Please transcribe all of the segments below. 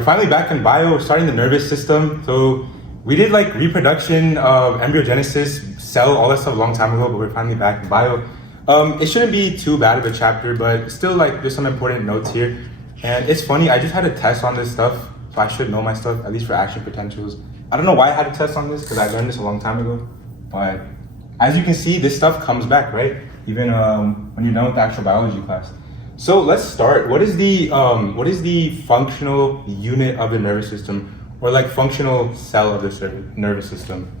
We're finally back in bio, starting the nervous system. So we did like reproduction, embryogenesis, cell, all that stuff a long time ago, but we're finally back in bio. It shouldn't be too bad of a chapter, but still like there's some important notes here. And it's funny, I just had a test on this stuff, so I should know my stuff, at least for action potentials. I don't know why I had a test on this, because I learned this a long time ago. But as you can see, this stuff comes back, right? Even when you're done with the actual biology class. So let's start. What is the functional unit of the nervous system, or like functional cell of the nervous system?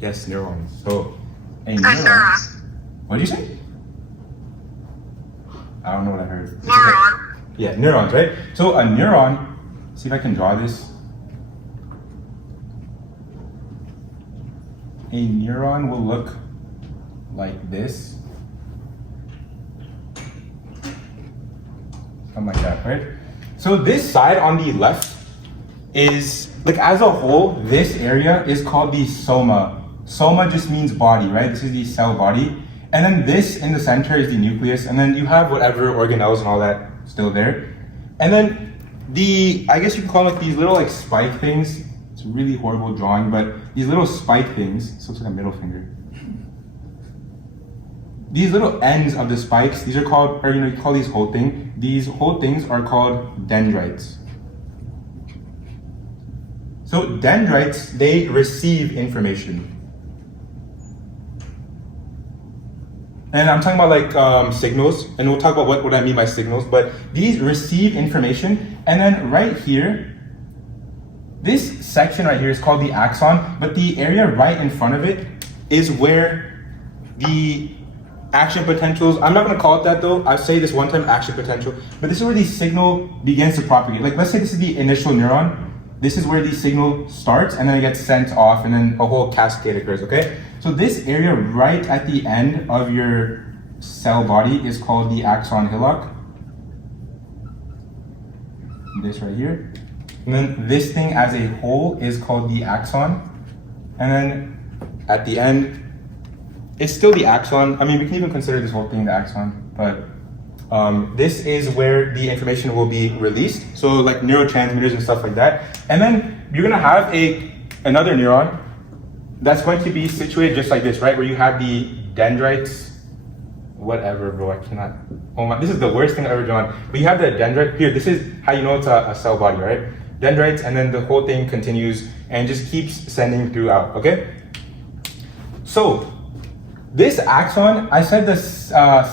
Yes, neurons. So a neuron. What did you say? I don't know what I heard. Neuron. Yeah, neurons, right? So a neuron. See if I can draw this. A neuron will look like this. Something like that, right? So this side on the left is, like as a whole, this area is called the soma. Soma just means body, right? This is the cell body. And then this in the center is the nucleus. And then you have whatever organelles and all that still there. And then I guess you can call it like these little like spike things. It's a really horrible drawing, but these little spike things, this looks like a middle finger. These little ends of the spikes, these are called, or you call these whole thing. These whole things are called dendrites. So dendrites, they receive information. And I'm talking about like signals, and we'll talk about what I mean by signals, but these receive information, and then right here, this section right here is called the axon, but the area right in front of it is where the action potentials, I'm not gonna call it that though, I'll say this one time action potential, but this is where the signal begins to propagate. Like let's say this is the initial neuron, this is where the signal starts and then it gets sent off and then a whole cascade occurs, okay? So this area right at the end of your cell body is called the axon hillock. This right here. And then this thing as a whole is called the axon. And then at the end, it's still the axon. I mean, we can even consider this whole thing the axon, but this is where the information will be released. So like neurotransmitters and stuff like that. And then you're gonna have another neuron that's going to be situated just like this, right? Where you have the dendrites, whatever, bro, I cannot, oh my, this is the worst thing I've ever drawn. But you have the dendrite, here, this is how you know it's a cell body, right? Dendrites, and then the whole thing continues and just keeps sending throughout, okay? So, this axon, I said the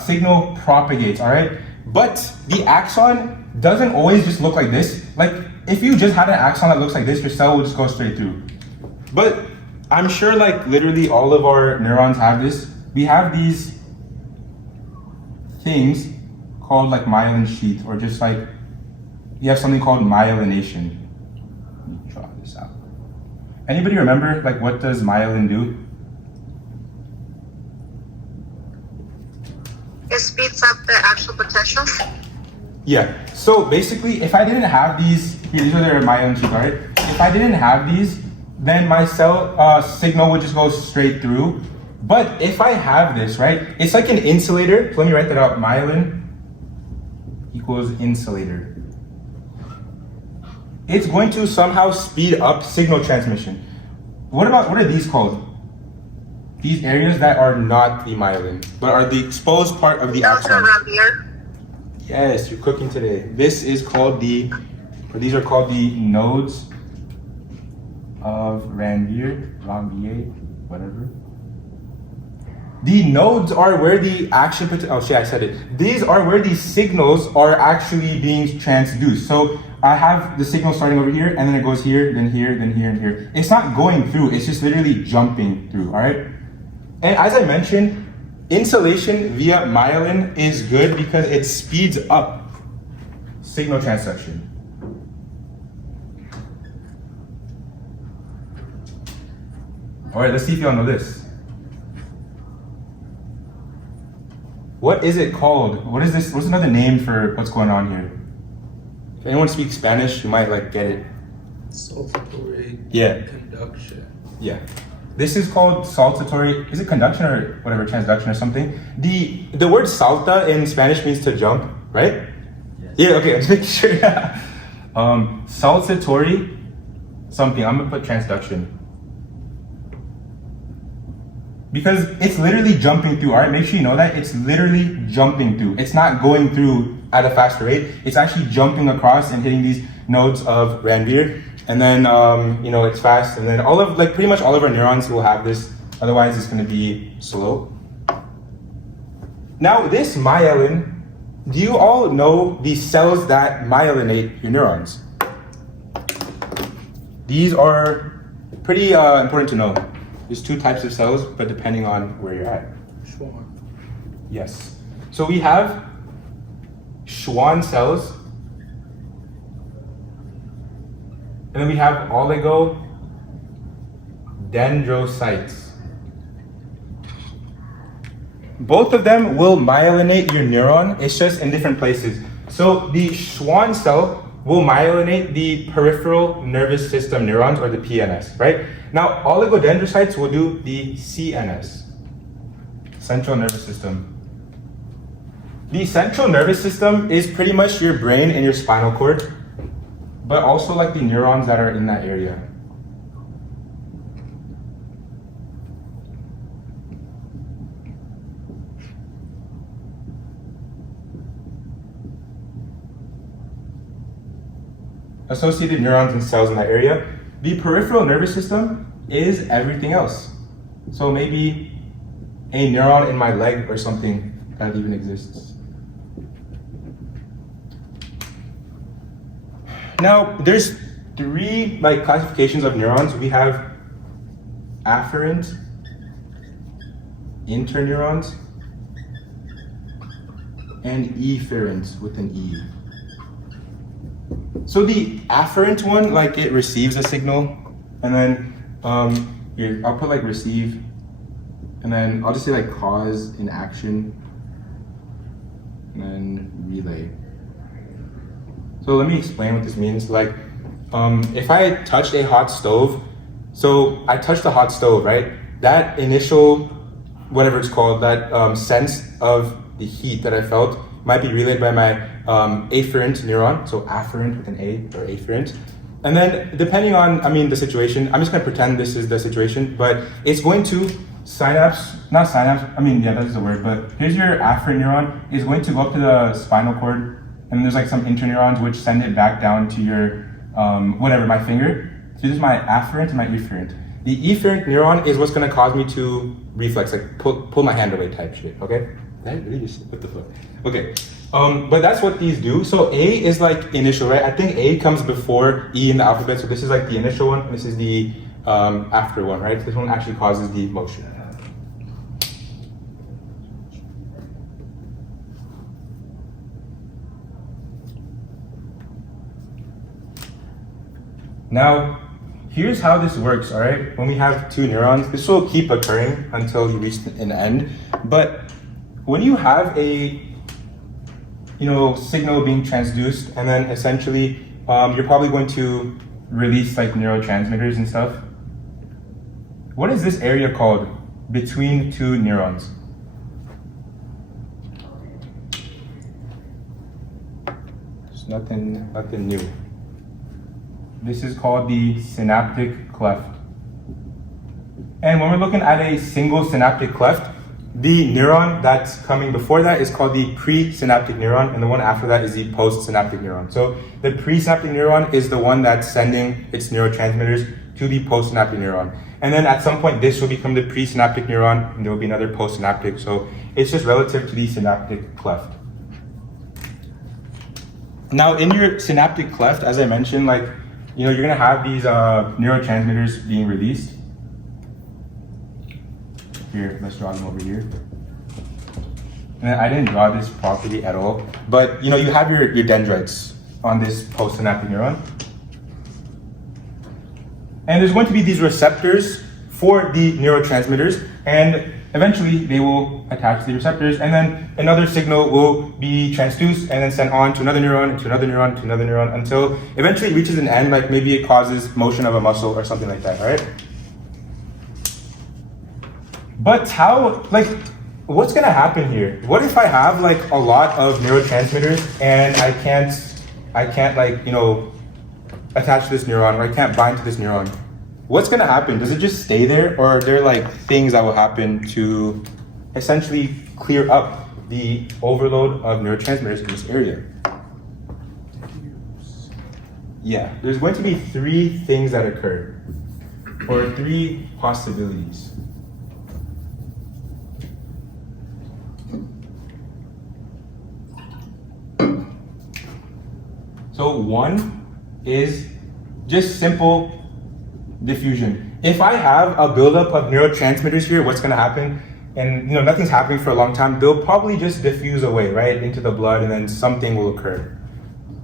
signal propagates, all right? But the axon doesn't always just look like this. Like, if you just had an axon that looks like this, your cell would just go straight through. But I'm sure like literally all of our neurons have this. We have these things called like myelin sheath, or just like, you have something called myelination. Let me draw this out. Anybody remember like what does myelin do? It speeds up the actual potential. Yeah, so basically if I didn't have these, here, these are their myelin sheath, right? If I didn't have these, then my cell signal would just go straight through. But if I have this, right, it's like an insulator. So let me write that out. Myelin equals insulator. It's going to somehow speed up signal transmission. What are these called? These areas that are not the myelin, but are the exposed part of the axon. Around here. Yes, you're cooking today. This is called these are called the nodes of Ranvier, whatever. The nodes are where the action, oh shit, I said it. These are where the signals are actually being transduced. So I have the signal starting over here, and then it goes here, then here, then here, and here. It's not going through, it's just literally jumping through, all right? And as I mentioned, insulation via myelin is good because it speeds up signal transduction. All right, let's see if y'all know this. What is it called? What is this? What's another name for what's going on here? If anyone speaks Spanish, you might like get it. Saltatory conduction. Yeah. This is called saltatory, is it conduction or whatever, transduction or something? The word salta in Spanish means to jump, right? Yes. Yeah, okay, I'm just making sure. saltatory something. I'm gonna put transduction. Because it's literally jumping through, all right? Make sure you know that it's literally jumping through. It's not going through at a faster rate. It's actually jumping across and hitting these nodes of Ranvier. And then, it's fast. And then pretty much all of our neurons will have this. Otherwise, it's gonna be slow. Now, this myelin, do you all know the cells that myelinate your neurons? These are pretty important to know. There's two types of cells, but depending on where you're at. Schwann. Yes. So we have Schwann cells, and then we have oligodendrocytes. Both of them will myelinate your neuron, it's just in different places. So the Schwann cell will myelinate the peripheral nervous system neurons, or the PNS, right? Now, oligodendrocytes will do the CNS, central nervous system. The central nervous system is pretty much your brain and your spinal cord, but also like the neurons that are in that area. Associated neurons and cells in that area. The peripheral nervous system is everything else. So maybe a neuron in my leg or something that even exists. Now, there's three classifications of neurons. We have afferent, interneurons, and efferent with an E. So the afferent one, it receives a signal, and then I'll put receive, and then I'll just say cause in action, and then relay. So let me explain what this means. If I touched a hot stove, so I touched the hot stove, right? That initial, whatever it's called, that sense of the heat that I felt might be relayed by my afferent neuron, so afferent with an A, or afferent. And then depending on, the situation, I'm just gonna pretend this is the situation, but it's going to not synapse, yeah, that's the word, but here's your afferent neuron, is going to go up to the spinal cord, and there's some interneurons which send it back down to your, my finger. So this is my afferent and my efferent. The efferent neuron is what's gonna cause me to reflex, pull my hand away type shit, okay? That really just, what the fuck? Okay, but that's what these do. So A is initial, right? I think A comes before E in the alphabet. So this is the initial one. This is the after one, right? This one actually causes the motion. Now, here's how this works, all right? When we have two neurons, this will keep occurring until you reach an end. But when you have a signal being transduced, and then essentially you're probably going to release neurotransmitters and stuff. What is this area called between two neurons? There's nothing new. This is called the synaptic cleft. And when we're looking at a single synaptic cleft, the neuron that's coming before that is called the presynaptic neuron, and the one after that is the postsynaptic neuron. So the presynaptic neuron is the one that's sending its neurotransmitters to the postsynaptic neuron. And then at some point, this will become the presynaptic neuron, and there will be another postsynaptic. So it's just relative to the synaptic cleft. Now, in your synaptic cleft, as I mentioned, you're gonna have these neurotransmitters being released. Here, let's draw them over here. And I didn't draw this properly at all, but you have your dendrites on this postsynaptic neuron. And there's going to be these receptors for the neurotransmitters, and eventually they will attach to the receptors, and then another signal will be transduced and then sent on to another neuron, to another neuron, to another neuron, until eventually it reaches an end, maybe it causes motion of a muscle or something like that, all right? But what's gonna happen here? What if I have a lot of neurotransmitters and I can't attach to this neuron, or I can't bind to this neuron, what's gonna happen? Does it just stay there, or are there like things that will happen to essentially clear up the overload of neurotransmitters in this area? Yeah, there's going to be 3 things that occur, or 3 possibilities. So 1 is just simple diffusion. If I have a buildup of neurotransmitters here, what's gonna happen? And nothing's happening for a long time, they'll probably just diffuse away, right, into the blood, and then something will occur.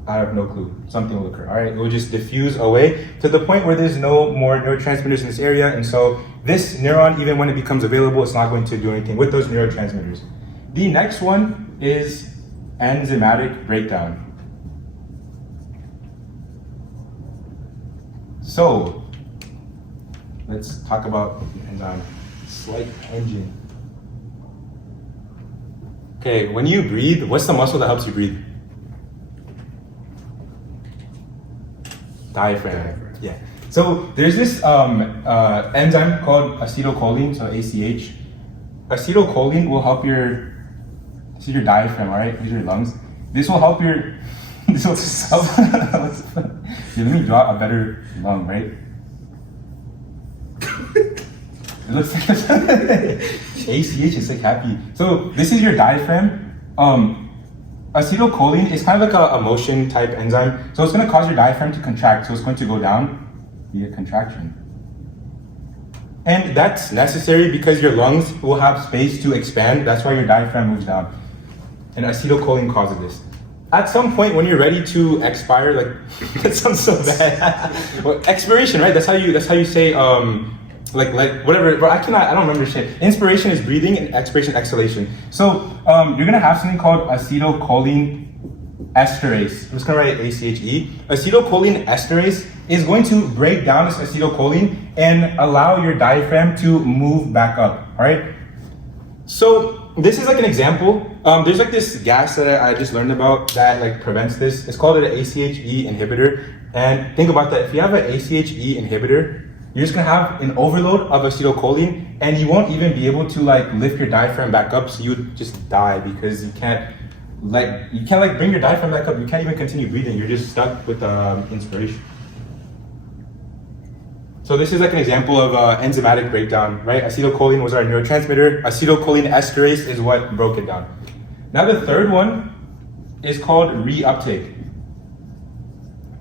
I have no clue. Something will occur, all right? It will just diffuse away to the point where there's no more neurotransmitters in this area, and so this neuron, even when it becomes available, it's not going to do anything with those neurotransmitters. The next one is enzymatic breakdown. So, let's talk about the enzyme. Slight engine. Okay, when you breathe, what's the muscle that helps you breathe? Diaphragm. Yeah. So there's this enzyme called acetylcholine, so ACH. Acetylcholine will help this is your diaphragm, all right? These are your lungs. This will help this will help. Here, let me draw a better lung, right? It looks like ACH is like happy. So this is your diaphragm. Acetylcholine is kind of like a motion type enzyme. So it's going to cause your diaphragm to contract. So it's going to go down via contraction. And that's necessary because your lungs will have space to expand. That's why your diaphragm moves down. And acetylcholine causes this. At some point when you're ready to expire, like that sounds so bad. Well, expiration, right? That's how you say like whatever, bro, I don't remember shit. Inspiration is breathing and expiration, exhalation. So you're gonna have something called acetylcholine esterase. I'm just gonna write ACHE. Acetylcholine esterase is going to break down this acetylcholine and allow your diaphragm to move back up, all right? So this is like an example. There's like this gas that I just learned about that like prevents this. It's called an ACHE inhibitor. And think about that, if you have an ACHE inhibitor, you're just gonna have an overload of acetylcholine, and you won't even be able to like lift your diaphragm back up, so you would just die because you can't bring your diaphragm back up. You can't even continue breathing. You're just stuck with inspiration. So this is like an example of enzymatic breakdown, right? Acetylcholine was our neurotransmitter. Acetylcholine esterase is what broke it down. Now the third one is called reuptake.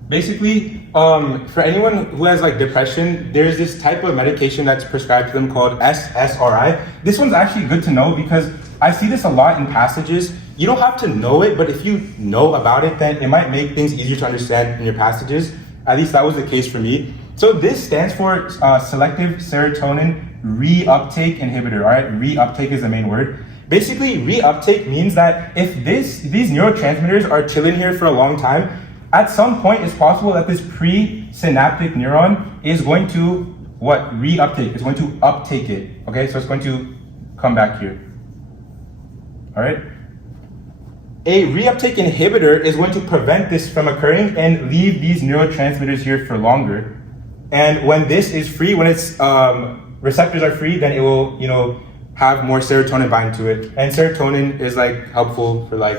Basically, for anyone who has like depression, there's this type of medication that's prescribed to them called SSRI. This one's actually good to know because I see this a lot in passages. You don't have to know it, but if you know about it, then it might make things easier to understand in your passages. At least that was the case for me. So this stands for selective serotonin reuptake inhibitor, all right? Reuptake is the main word. Basically, reuptake means that if these neurotransmitters are chilling here for a long time, at some point, it's possible that this presynaptic neuron is going to reuptake. It's going to uptake it. Okay, so it's going to come back here. All right. A reuptake inhibitor is going to prevent this from occurring and leave these neurotransmitters here for longer. And when this is free, when its receptors are free, then it will, have more serotonin bind to it. And serotonin is like helpful for like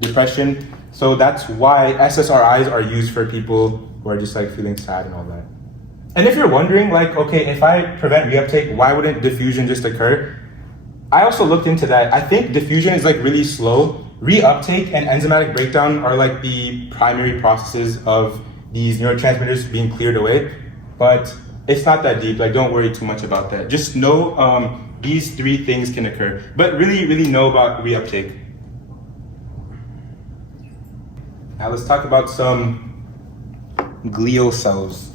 depression. So that's why SSRIs are used for people who are just like feeling sad and all that. And if you're wondering like, okay, if I prevent reuptake, why wouldn't diffusion just occur? I also looked into that. I think diffusion is like really slow. Reuptake and enzymatic breakdown are like the primary processes of these neurotransmitters being cleared away, but it's not that deep. Like, don't worry too much about that. Just know these 3 things can occur, but really, really know about reuptake. Now let's talk about some glial cells.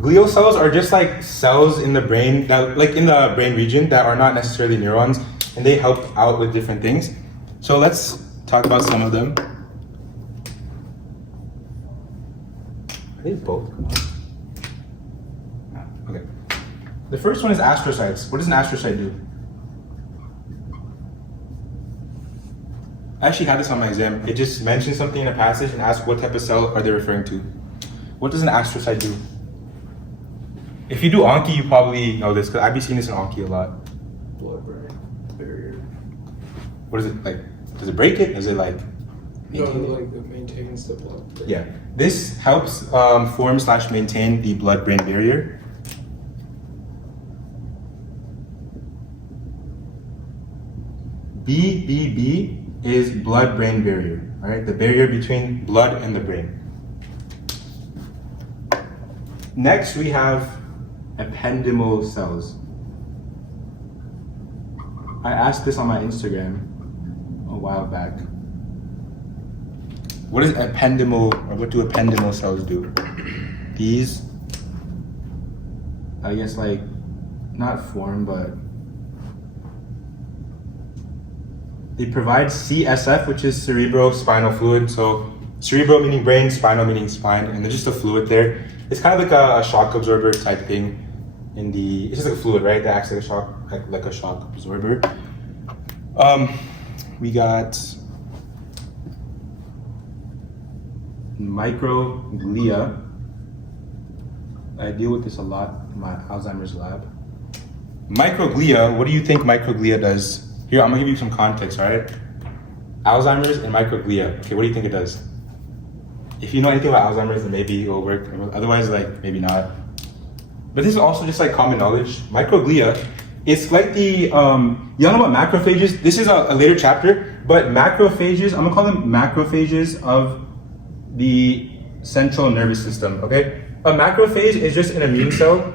Glial cells are just like cells in the brain that, like in the brain region, that are not necessarily neurons, and they help out with different things. So let's talk about some of them. Are they both? Okay. The first one is astrocytes. What does an astrocyte do? I actually had this on my exam. It just mentioned something in a passage and asked what type of cell are they referring to. What does an astrocyte do? If you do Anki, you probably know this because I've been seeing this in Anki a lot. Blood-brain barrier. What is it like? Does it break it? Does it like No, maintain it? like it maintains the blood-brain. Yeah. This helps form/maintain the blood-brain barrier. BBB is blood-brain barrier, all right? The barrier between blood and the brain. Next, we have ependymal cells. I asked this on my Instagram a while back. What is ependymal, or what do ependymal cells do? These, I guess like, not form, but they provide CSF, which is cerebrospinal fluid. So cerebral meaning brain, spinal meaning spine, and there's just a fluid there. It's kind of like a shock absorber type thing. It's just like a fluid, right? That acts like a shock absorber. We got microglia. I deal with this a lot in my Alzheimer's lab. Microglia, what do you think microglia does? Here, I'm gonna give you some context, all right? Alzheimer's and microglia. Okay, what do you think it does? If you know anything about Alzheimer's, then maybe it will work. Otherwise, like, maybe not. But this is also just like common knowledge. Microglia, it's like the, y'all know about macrophages? This is a later chapter, but macrophages, I'm gonna call them macrophages of the central nervous system, okay? A macrophage is just an immune cell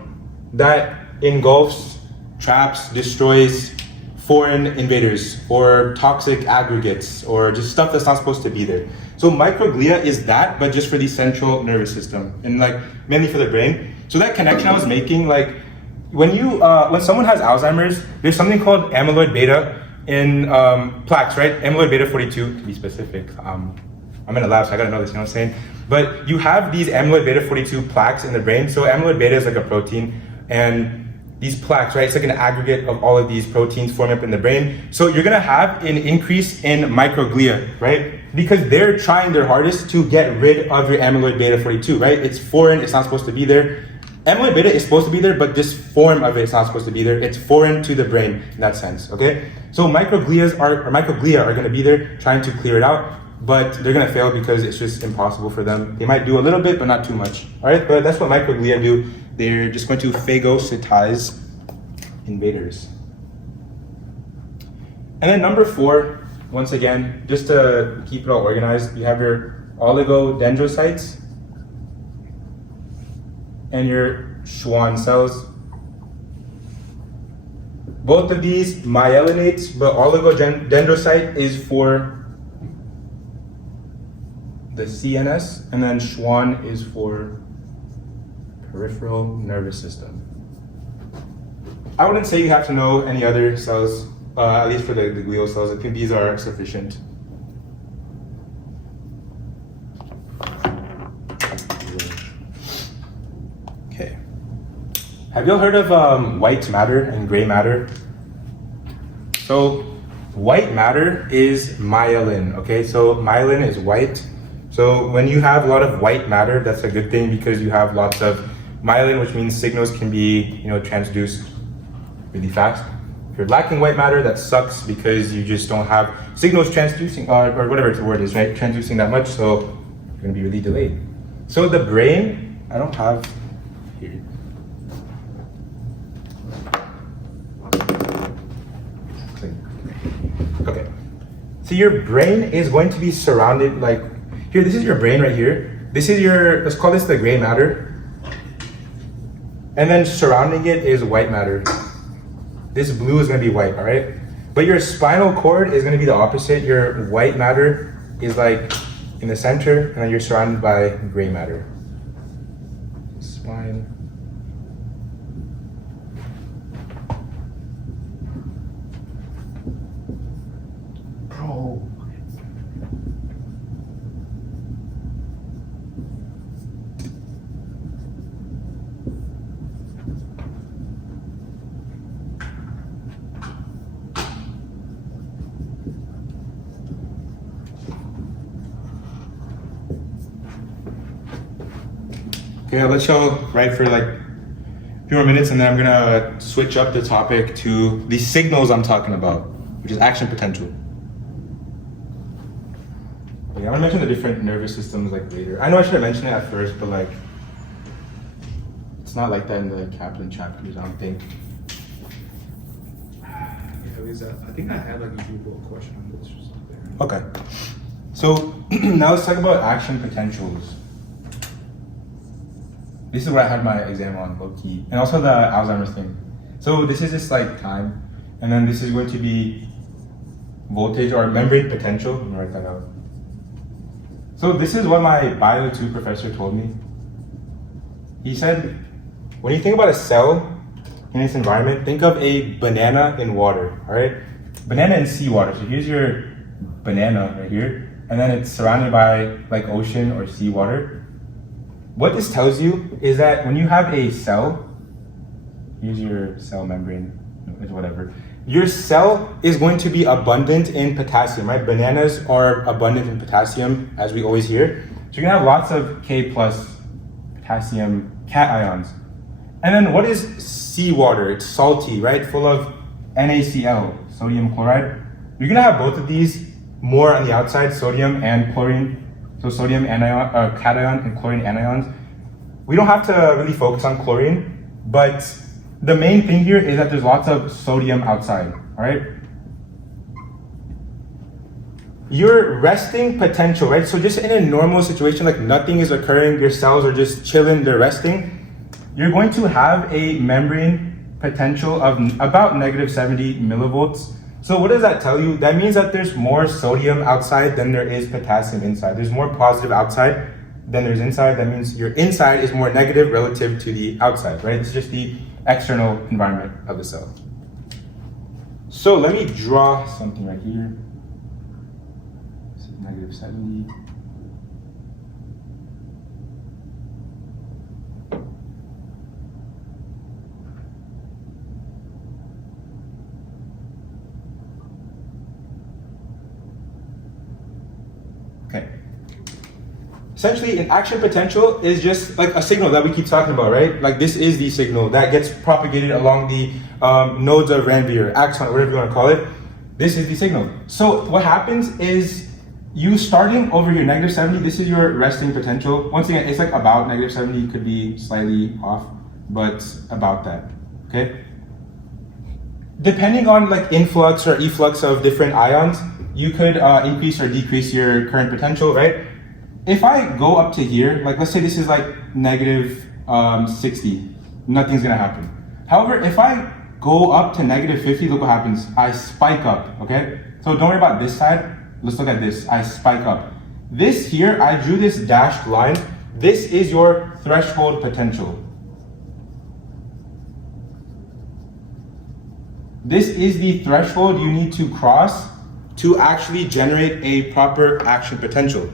that engulfs, traps, destroys foreign invaders or toxic aggregates or just stuff that's not supposed to be there. So microglia is that, but just for the central nervous system and like mainly for the brain. So that connection I was making, like when someone has Alzheimer's, there's something called amyloid beta in plaques, right? Amyloid beta 42 to be specific. I'm in a lab, so I gotta know this, you know what I'm saying? But you have these amyloid beta 42 plaques in the brain. So amyloid beta is like a protein, and these plaques, right? It's like an aggregate of all of these proteins forming up in the brain. So you're gonna have an increase in microglia, right? Because they're trying their hardest to get rid of your amyloid beta 42, right? It's foreign, it's not supposed to be there. Amyloid beta is supposed to be there, but this form of it is not supposed to be there. It's foreign to the brain in that sense, okay? So microglia are gonna be there trying to clear it out, but they're gonna fail because it's just impossible for them. They might do a little bit, but not too much, all right? But that's what microglia do. They're just going to phagocytize invaders. And then number 4, once again, just to keep it all organized, you have your oligodendrocytes and your Schwann cells. Both of these myelinates, but oligodendrocyte is for the CNS, and then Schwann is for peripheral nervous system. I wouldn't say you have to know any other cells, at least for the glial cells. I think these are sufficient. Okay. Have y'all heard of white matter and gray matter? So white matter is myelin, okay? So myelin is white. So when you have a lot of white matter, that's a good thing because you have lots of myelin, which means signals can be, transduced really fast. If you're lacking white matter, that sucks because you just don't have signals transducing, or whatever the word is, right? Transducing that much, so you're gonna be really delayed. So the brain, I don't have here. Okay, so your brain is going to be surrounded like, here, this is your brain right here. This is let's call this the gray matter. And then surrounding it is white matter. This blue is gonna be white, all right? But your spinal cord is gonna be the opposite. Your white matter is like in the center, and then you're surrounded by gray matter. Spine. Bro. Okay, I'll let y'all write for like a few more minutes and then I'm gonna switch up the topic to the signals I'm talking about, which is action potential. Okay, I'm gonna mention the different nervous systems like later. I know I should have mentioned it at first, but like, it's not like that in the Kaplan chapters, I don't think. Yeah, because I think I had like a Google question on this or something. Okay, so now let's talk about action potentials. This is what I had my exam on, low key, and also the Alzheimer's thing. So this is just like time, and then this is going to be voltage or membrane potential. Let me write that out. So this is what my Bio 2 professor told me. He said, when you think about a cell in its environment, think of a banana in water, all right? Banana in seawater. So here's your banana right here, and then it's surrounded by like ocean or seawater. What this tells you is that when you have a cell, here's your cell membrane, whatever. Your cell is going to be abundant in potassium, right? Bananas are abundant in potassium, as we always hear. So you're gonna have lots of K plus potassium cations. And then what is seawater? It's salty, right? Full of NaCl, sodium chloride. You're gonna have both of these more on the outside, sodium and chlorine. So sodium anion, cation and chlorine anions. We don't have to really focus on chlorine, but the main thing here is that there's lots of sodium outside, all right? Your resting potential, right? So just in a normal situation, like nothing is occurring, your cells are just chilling, they're resting, you're going to have a membrane potential of about negative 70 millivolts. So what does that tell you? That means that there's more sodium outside than there is potassium inside. There's more positive outside than there's inside. That means your inside is more negative relative to the outside, right? It's just the external environment of the cell. So let me draw something right here. This is negative 70. Okay. Essentially, an action potential is just like a signal that we keep talking about, right? Like this is the signal that gets propagated along the nodes of Ranvier, axon, whatever you want to call it. This is the signal. So what happens is you starting over your negative 70, this is your resting potential. Once again, it's like about negative 70, it could be slightly off, but about that, okay? Depending on like influx or efflux of different ions, you could increase or decrease your current potential, right? If I go up to here, like let's say this is like negative 60, nothing's gonna happen. However, if I go up to negative 50, look what happens. I spike up, okay? So don't worry about this side. Let's look at this. I spike up. This here, I drew this dashed line. This is your threshold potential. This is the threshold you need to cross to actually generate a proper action potential.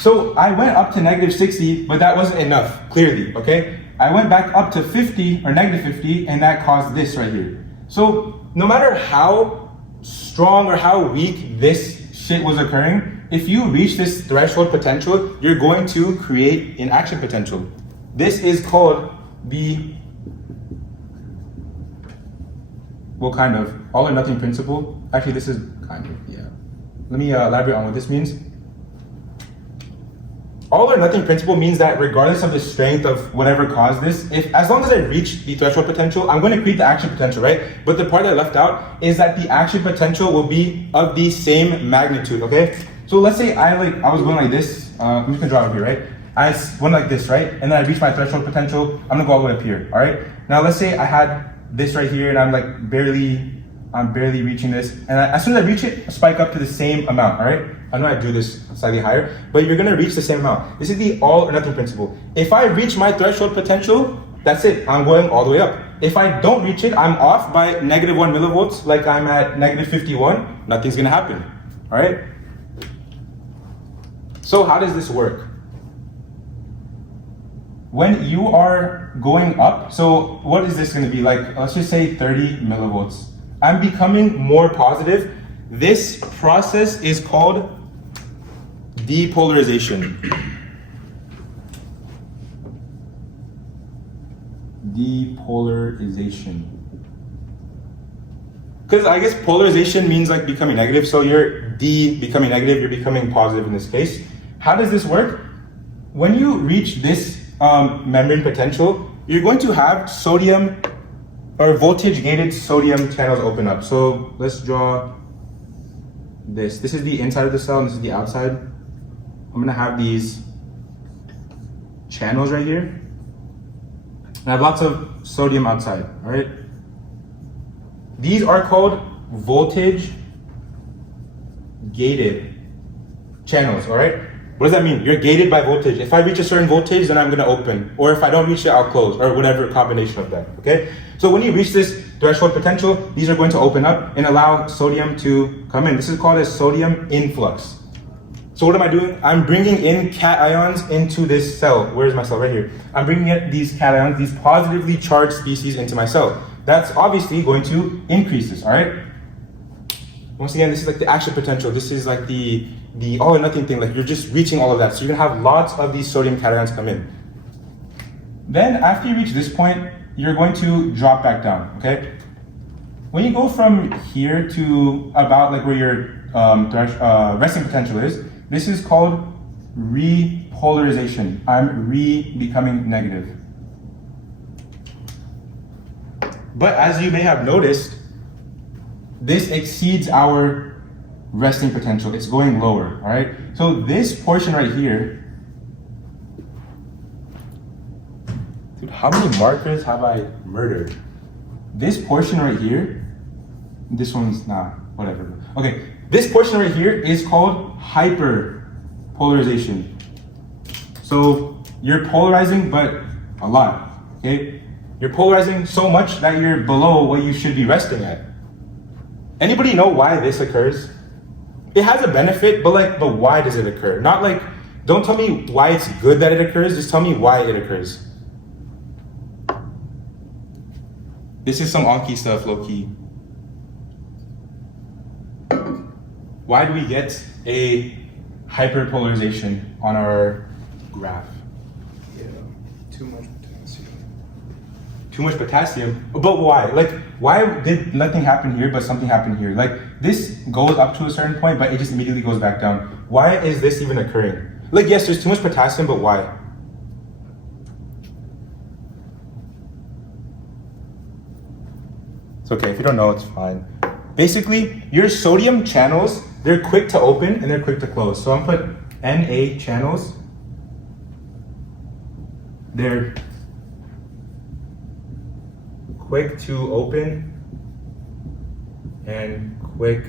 So I went up to negative 60, but that wasn't enough, clearly, okay? I went back up to 50 or negative 50, and that caused this right here. So no matter how strong or how weak this shit was occurring, if you reach this threshold potential, you're going to create an action potential. This is called the, well, kind of, all or nothing principle. Actually, this is kind of, yeah. Let me elaborate on what this means. All or nothing principle means that regardless of the strength of whatever caused this, as long as I reach the threshold potential, I'm going to create the action potential, right? But the part I left out is that the action potential will be of the same magnitude, okay? So let's say I was going like this. I'm just going to draw it here, right? I went like this, right? And then I reached my threshold potential. I'm going to go all the way up here, all right? Now let's say I had this right here and I'm barely reaching this. And as soon as I reach it, I spike up to the same amount, all right? I know I do this slightly higher, but you're gonna reach the same amount. This is the all or nothing principle. If I reach my threshold potential, that's it, I'm going all the way up. If I don't reach it, I'm off by negative 1 millivolts, like I'm at negative 51, nothing's gonna happen, all right? So how does this work? When you are going up, so what is this gonna be like? Let's just say 30 millivolts. I'm becoming more positive. This process is called depolarization. depolarization. Because I guess polarization means like becoming negative. So you're becoming negative, you're becoming positive in this case. How does this work? When you reach this membrane potential, you're going to have sodium or voltage gated sodium channels open up. So let's draw this. This is the inside of the cell and this is the outside. I'm gonna have these channels right here. I have lots of sodium outside, all right? These are called voltage gated channels, all right? What does that mean? You're gated by voltage. If I reach a certain voltage, then I'm gonna open. Or if I don't reach it, I'll close, or whatever combination of that, okay? So when you reach this threshold potential, these are going to open up and allow sodium to come in. This is called a sodium influx. So what am I doing? I'm bringing in cations into this cell. Where's my cell? Right here. I'm bringing in these cations, these positively charged species into my cell. That's obviously going to increase this, all right? Once again, this is like the action potential. This is like the all or nothing thing. Like you're just reaching all of that. So you're gonna have lots of these sodium cations come in. Then after you reach this point, you're going to drop back down, okay? When you go from here to about like where your resting potential is, this is called repolarization. I'm becoming negative. But as you may have noticed, this exceeds our resting potential. It's going lower, all right? So this portion right here, dude, how many markers have I murdered? This portion right here, this one's not, whatever. Okay, this portion right here is called hyperpolarization. So you're polarizing, but a lot, okay? You're polarizing so much that you're below what you should be resting at. Anybody know why this occurs? It has a benefit, but why does it occur? Not like, don't tell me why it's good that it occurs, just tell me why it occurs. This is some Anki stuff, low-key. Why do we get a hyperpolarization on our graph? Yeah, too much potassium. Too much potassium? But why? Like, why did nothing happen here but something happened here? Like, this goes up to a certain point, but it just immediately goes back down. Why is this even occurring? Like, yes, there's too much potassium, but why? It's okay, if you don't know, it's fine. Basically, your sodium channels, they're quick to open and they're quick to close. So I'm put Na channels. They're quick to open and quick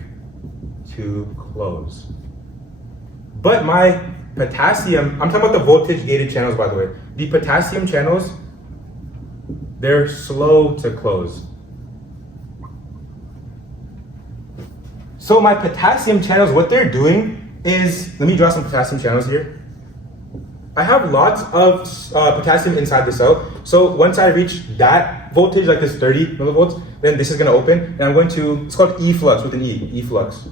to close. But my potassium, I'm talking about the voltage gated channels, by the way. The potassium channels, they're slow to close. So my potassium channels, what they're doing is, let me draw some potassium channels here. I have lots of potassium inside the cell. So once I reach that voltage, like this 30 millivolts, then this is gonna open and I'm going to, it's called efflux with an E, efflux.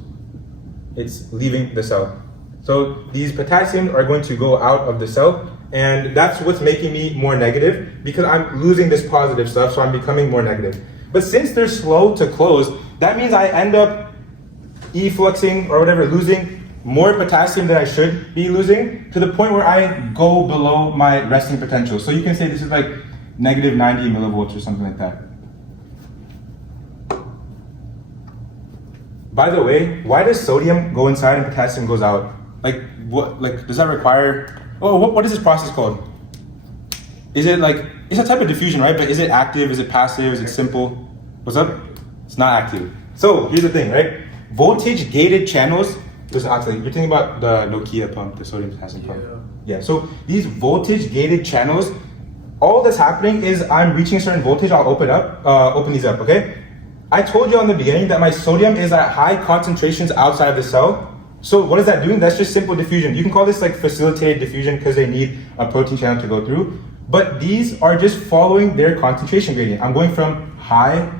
It's leaving the cell. So these potassium are going to go out of the cell and that's what's making me more negative because I'm losing this positive stuff, so I'm becoming more negative. But since they're slow to close, that means I end up effluxing or whatever, losing more potassium than I should be losing to the point where I go below my resting potential. So you can say this is like negative 90 millivolts or something like that. By the way, why does sodium go inside and potassium goes out? Like what? Like does that require? Oh, what is this process called? Is it like it's a type of diffusion, right? But is it active? Is it passive? Is it simple? What's up? It's not active. So here's the thing, right? Voltage gated channels. Listen, actually, you're thinking about the Nokia pump, the sodium potassium pump. Yeah. So these voltage gated channels, all that's happening is I'm reaching a certain voltage. I'll open these up. Okay. I told you on the beginning that my sodium is at high concentrations outside of the cell. So what is that doing? That's just simple diffusion. You can call this like facilitated diffusion because they need a protein channel to go through. But these are just following their concentration gradient. I'm going from high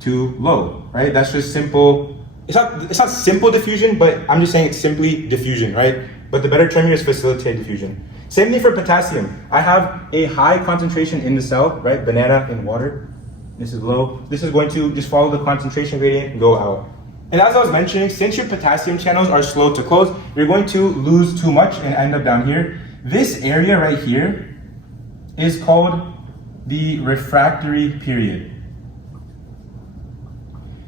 to low, right? That's just simple. It's not simple diffusion, but I'm just saying it's simply diffusion, right? But the better term here is facilitated diffusion. Same thing for potassium. I have a high concentration in the cell, right? Banana in water. This is low. This is going to just follow the concentration gradient and go out. And as I was mentioning, since your potassium channels are slow to close, you're going to lose too much and end up down here. This area right here is called the refractory period.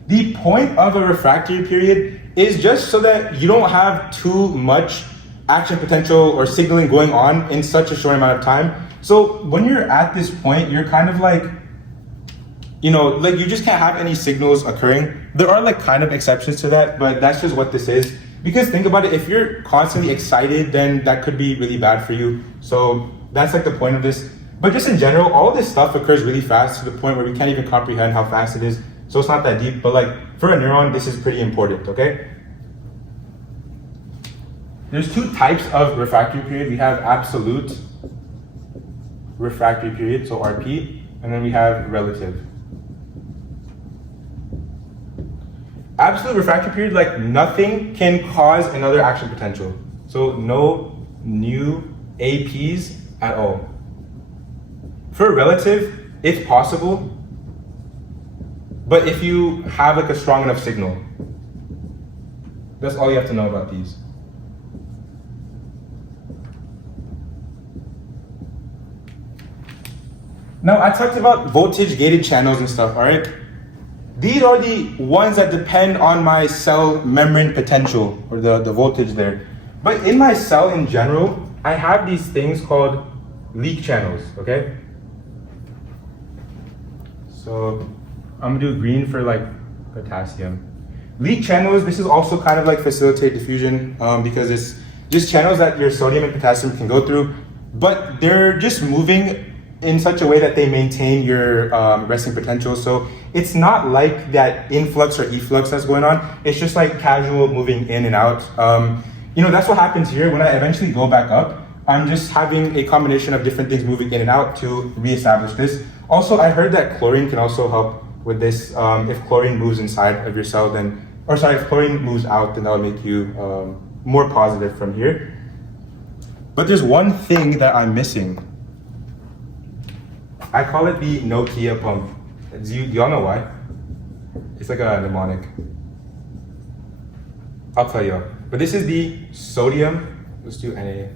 The point of a refractory period is just so that you don't have too much action potential or signaling going on in such a short amount of time. So when you're at this point, you're kind of like, you know, like you just can't have any signals occurring. There are like kind of exceptions to that, but that's just what this is. Because think about it, if you're constantly excited, then that could be really bad for you. So that's like the point of this. But just in general, all of this stuff occurs really fast to the point where we can't even comprehend how fast it is. So it's not that deep, but like for a neuron, this is pretty important, okay? There's two types of refractory period. We have absolute refractory period, so RP, and then we have relative. Absolute refractory period, like nothing can cause another action potential. So no new APs at all. For relative, it's possible, but if you have like a strong enough signal. That's all you have to know about these. Now I talked about voltage gated channels and stuff, all right? These are the ones that depend on my cell membrane potential or the voltage there. But in my cell in general, I have these things called leak channels, okay? So I'm gonna do green for like potassium. Leak channels, this is also kind of like facilitate diffusion because it's just channels that your sodium and potassium can go through, but they're just moving in such a way that they maintain your resting potential. So it's not like that influx or efflux that's going on. It's just like casual moving in and out. You know, that's what happens here. When I eventually go back up, I'm just having a combination of different things moving in and out to reestablish this. Also, I heard that chlorine can also help with this. If chlorine moves inside of your cell, then, or sorry, if chlorine moves out, then that will make you more positive from here. But there's one thing that I'm missing. I call it the Nokia pump. Do y'all know why? It's like a mnemonic. I'll tell you. But this is the sodium, let's do Na.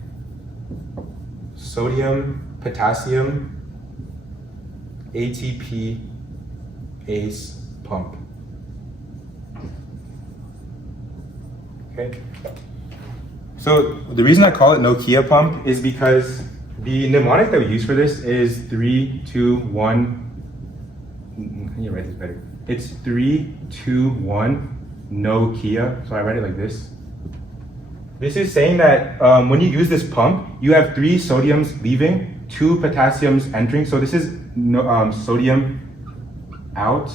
Sodium, potassium, ATP, ACE pump. Okay. So the reason I call it Nokia pump is because the mnemonic that we use for this is 3, 2, 1. Can you write this better? It's 3, 2, 1, Nokia. So I write it like this. This is saying that when you use this pump, you have 3 sodiums leaving, 2 potassiums entering. So this is sodium out.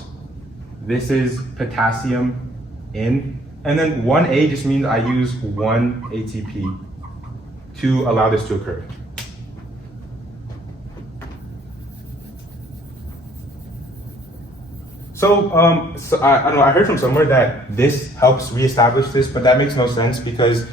This is potassium in. And then 1A just means I use 1 ATP to allow this to occur. So, I don't know, I heard from somewhere that this helps reestablish this, but that makes no sense because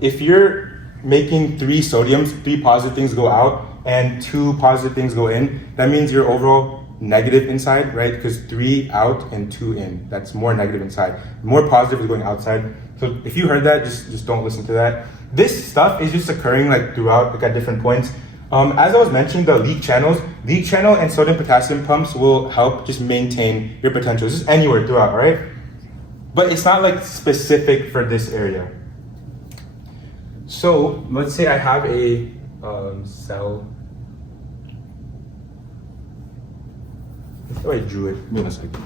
if you're making 3 sodiums, 3 positive things go out and 2 positive things go in, that means your overall negative inside, right? Because 3 out and 2 in, that's more negative inside. More positive is going outside. So if you heard that, just don't listen to that. This stuff is just occurring like throughout, like at different points. As I was mentioning, the leak channel and sodium potassium pumps will help just maintain your potential, just anywhere throughout, all right? But it's not like specific for this area. So let's say I have a cell. That's how I drew it. Give me a second.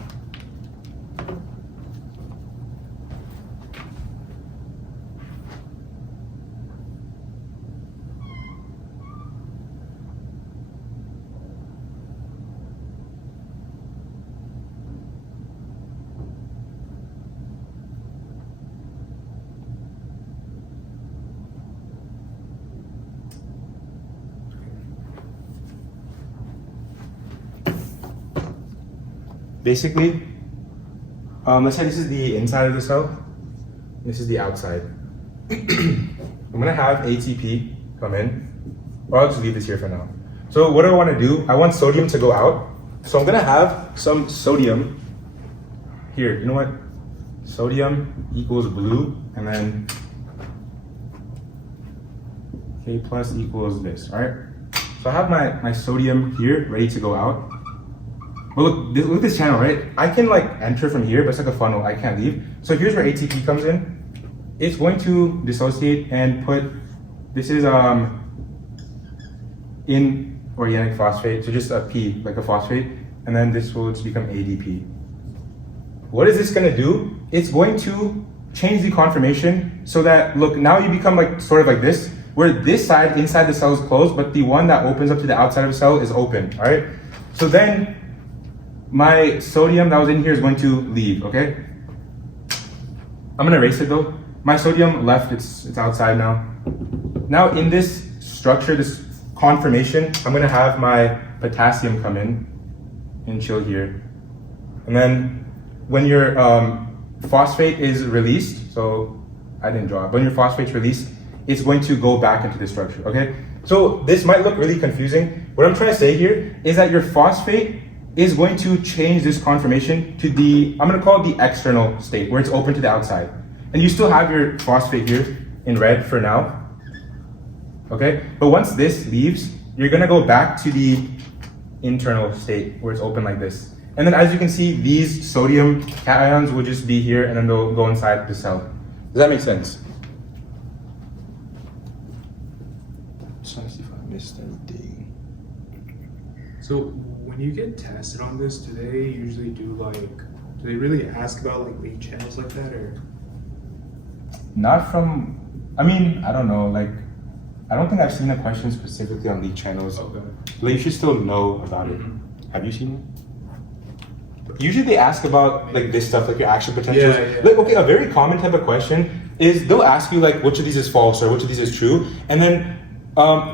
Basically, let's say this is the inside of the cell. This is the outside. I'm gonna have ATP come in. or I'll just leave this here for now. So what do I want to do? I want sodium to go out. So I'm going to have some sodium here. You know what? Sodium equals blue, and then K plus equals this, all right? So I have my sodium here ready to go out. But look at this channel, right? I can like enter from here, but it's like a funnel, I can't leave. So here's where ATP comes in. It's going to dissociate and put, this is inorganic phosphate, so just a P, like a phosphate, and then this will just become ADP. What is this gonna do? It's going to change the conformation so that, look, now you become like sort of like this, where this side inside the cell is closed, but the one that opens up to the outside of the cell is open, all right? So then my sodium that was in here is going to leave, okay? I'm gonna erase it though. My sodium left, it's outside now. Now in this structure, this conformation, I'm gonna have my potassium come in and chill here. And then when your phosphate is released, so I didn't draw it, but when your phosphate's released, it's going to go back into the structure, okay? So this might look really confusing. What I'm trying to say here is that your phosphate is going to change this conformation to the, I'm gonna call it the external state, where it's open to the outside. And you still have your phosphate here in red for now, okay? But once this leaves, you're gonna go back to the internal state where it's open like this. And then as you can see, these sodium cations will just be here and then they'll go inside the cell. Does that make sense? Just trying to see if I missed anything. So when you get tested on this, do they usually do they really ask about like lead channels like that, or? Not from, I mean, I don't know, like, I don't think I've seen a question specifically on leak channels. Okay. But you should still know about it. Have you seen it? Usually they ask about like this stuff, like your action potentials. Yeah. Like, okay, a very common type of question is they'll ask you like, which of these is false or which of these is true? And then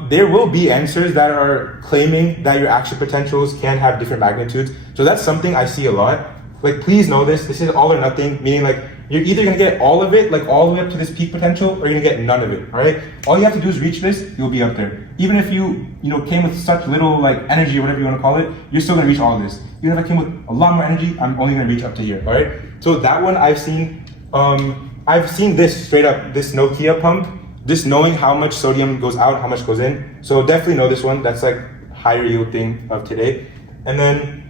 there will be answers that are claiming that your action potentials can have different magnitudes. So that's something I see a lot. Like, please know this. This is all or nothing, meaning like you're either gonna get all of it, like all the way up to this peak potential, or you're gonna get none of it. All right. All you have to do is reach this. You'll be up there. Even if you came with such little like energy or whatever you want to call it, you're still gonna reach all of this. Even if I came with a lot more energy, I'm only gonna reach up to here. All right. So that one I've seen. I've seen this straight up. This Nokia pump. Just knowing how much sodium goes out, how much goes in. So definitely know this one. That's like higher yield thing of today. And then,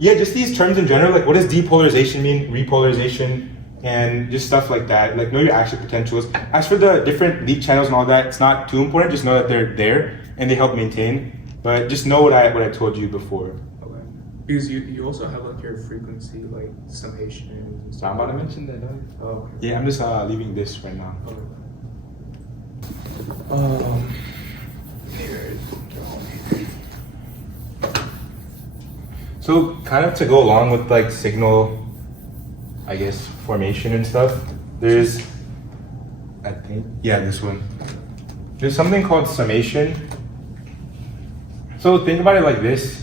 yeah, just these terms in general. Like, what does depolarization mean? Repolarization, and just stuff like that. Like, know your action potentials. As for the different leak channels and all that, it's not too important. Just know that they're there and they help maintain. But just know what I told you before. Okay. Because you also have like your frequency like summation and So stuff. I'm about to mention that. Oh, okay. Yeah, I'm just leaving this right now. Okay. So kind of to go along with like signal, I guess, formation and stuff, there's, I think, yeah, this one. There's something called summation. So think about it like this.